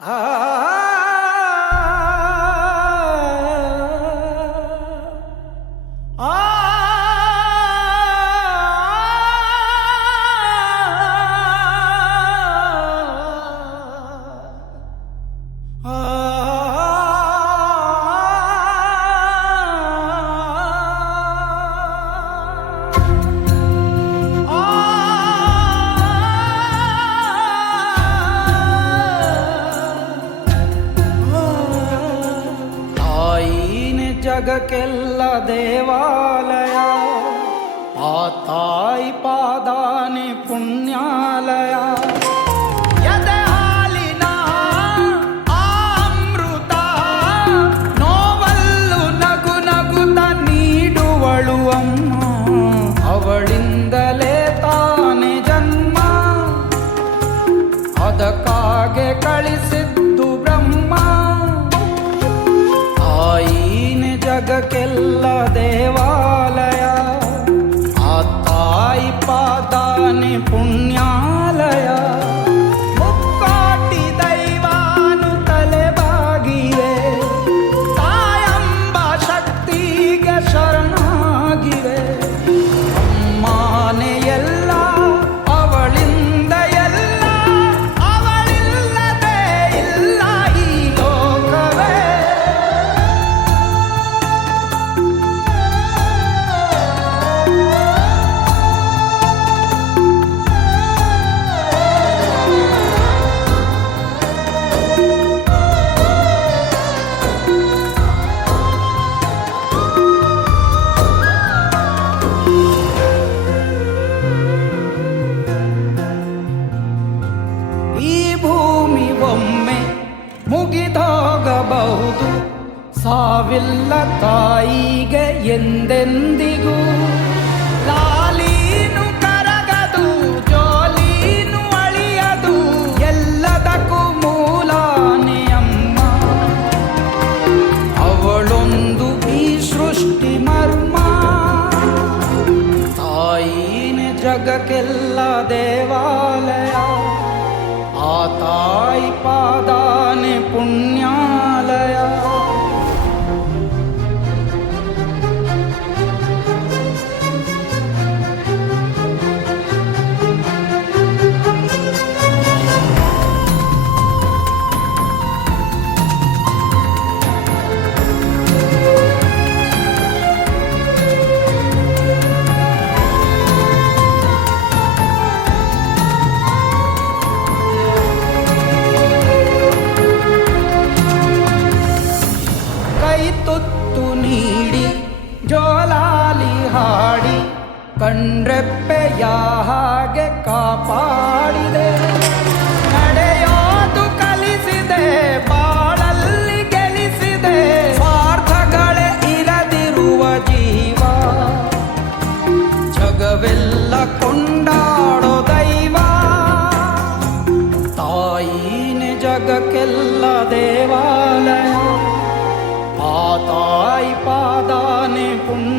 ಆ ಆ ಜಗಕ್ಕೆಲ್ಲ ದೇವಾಲಯ, ಆ ತಾಯಿ ಪಾದಾನೆ ಪುಣ್ಯಾಲಯ. ಎದೆ ಹಾಲಿನ ಆ ಅಮೃತ ನೋವಲ್ಲು ನಗು ನಗುತ್ತ ನೀಡುವಳು ಅಮ್ಮ. ಅವಳಿಂದಲೇ ತಾನೆ ಜನ್ಮ, ಅದಕ್ಕಾಗೆ ಕಳಿಸಿದ್ದು ಬ್ರಹ್ಮ. ಜಗಕ್ಕೆಲ್ಲ ದೇವಾಲಯ, ಆ ತಾಯಿ ಪಾದಾನೆ ಪುಣ್ಯಾಲಯ. ಮುಕ್ಕೋಟಿ ದೈವಾನು ತಲೆಬಾಗಿವೆ, ತಾಯಂಬ ಶಕ್ತಿಗೆ ಶರಣಾಗಿವೆ. ಅಮ್ಮನೇ ಎಲ್ಲ, ಅವಳಿಂದ ಎಲ್ಲ, ಅವಳಿಲ್ಲದೆ ಇಲ್ಲ ಈ ಲೋಕವೇ. ಮುಗಿದೋಗಬಹುದು, ಸಾವಿಲ್ಲ ತಾಯಿಗೆ ಎಂದೆಂದಿಗೂ. ಲಾಲೀನು ಕರಗದು, ಜೋಲೀನು ಅಳಿಯದು, ಎಲ್ಲದಕ್ಕೂ ಮೂಲಾನೆ ಅಮ್ಮ. ಅವಳೊಂದು ಈ ಸೃಷ್ಟಿ ಮರ್ಮ. ತಾಯಿನೇ ಜಗಕ್ಕೆಲ್ಲ ದೇವಾಲಯ, ಆ ತಾಯಿ ಪಾದಾನೆ ಪುಣ್ಯಾಲಯ. ತುತ್ತು ನೀಡಿ ಜೋಲಾಲಿ ಹಾಡಿ, ಕಣ್ರೆಪ್ಪೆಯ ಹಾಗೆ ಕಾಪಾಡಿದೆ. ನಡೆಯೋದು ಕಲಿಸಿದೆ, ಬಾಳಲ್ಲಿ ಗೆಲ್ಲಿಸಿದೆ. ಸ್ವಾರ್ಥಗಳೇ ಇರದಿರುವ ಜೀವ, ಜಗವೆಲ್ಲ ಕೊಂಡಾಡೋ ದೈವ. ತಾಯಿನೇ ಜಗಕ್ಕೆಲ್ಲ ದೇವಾಲಯ, ಆ ತಾಯಿ ಪಾದಾನೆ ಪುಣ್ಯ.